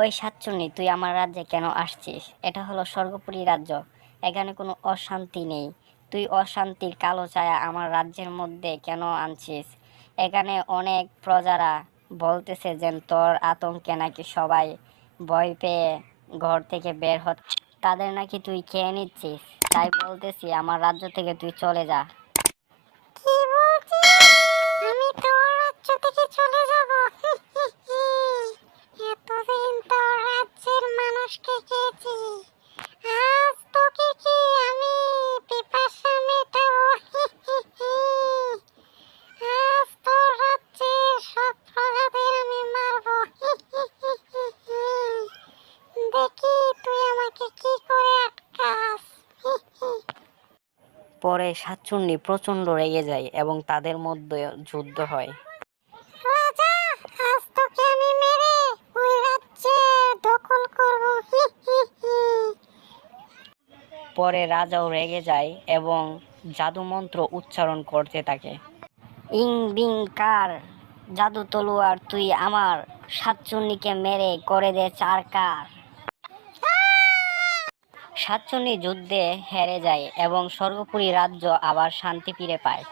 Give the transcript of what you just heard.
ওই সাতচুন্নি, তুই আমার রাজ্যে কেন আসছিস? এটা হলো স্বর্গপুরী রাজ্য। এখানে কোনো অশান্তি নেই। তুই অশান্তির কালো ছায়া আমার রাজ্যের মধ্যে কেন আনছিস? এখানে অনেক প্রজারা বলতেছে যে তোর আতঙ্কে নাকি সবাই ভয় পেয়ে ঘর থেকে বের হচ্ছে, তাদের নাকি তুই খেয়ে নিচ্ছিস। তাই বলতেছি আমার রাজ্য থেকে তুই চলে যা। কি বলছিস? আমি তোর রাজ্য থেকে চলে যাব? এতদিন তোর রাজ্যের মানুষকে খেয়েছি, আজ তোকে কি আমি পিপাসা মেটাবো? আজ তোর রাজ্যের সব প্রজাদের আমি মারবো। দেখি তুই আমাকে কি করে আটকাস। পরে সাতচুন্নি প্রচন্ড রেগে যায় এবং তাদের মধ্যে যুদ্ধ হয়। রাজা, আজ তোকে আমি মেরে ওই রাজ্যে দখল করব। পরে রাজাও রেগে যায় এবং জাদুমন্ত্র উচ্চারণ করতে থাকে। ইং বিং কার, জাদু তলোয়ার, তুই আমার সাতচুন্নিকে মেরে করে দে চারকার। সাতচুন্নি যুদ্ধে হেরে যায় এবং স্বর্গপুরী রাজ্য আবার শান্তি ফিরে পায়।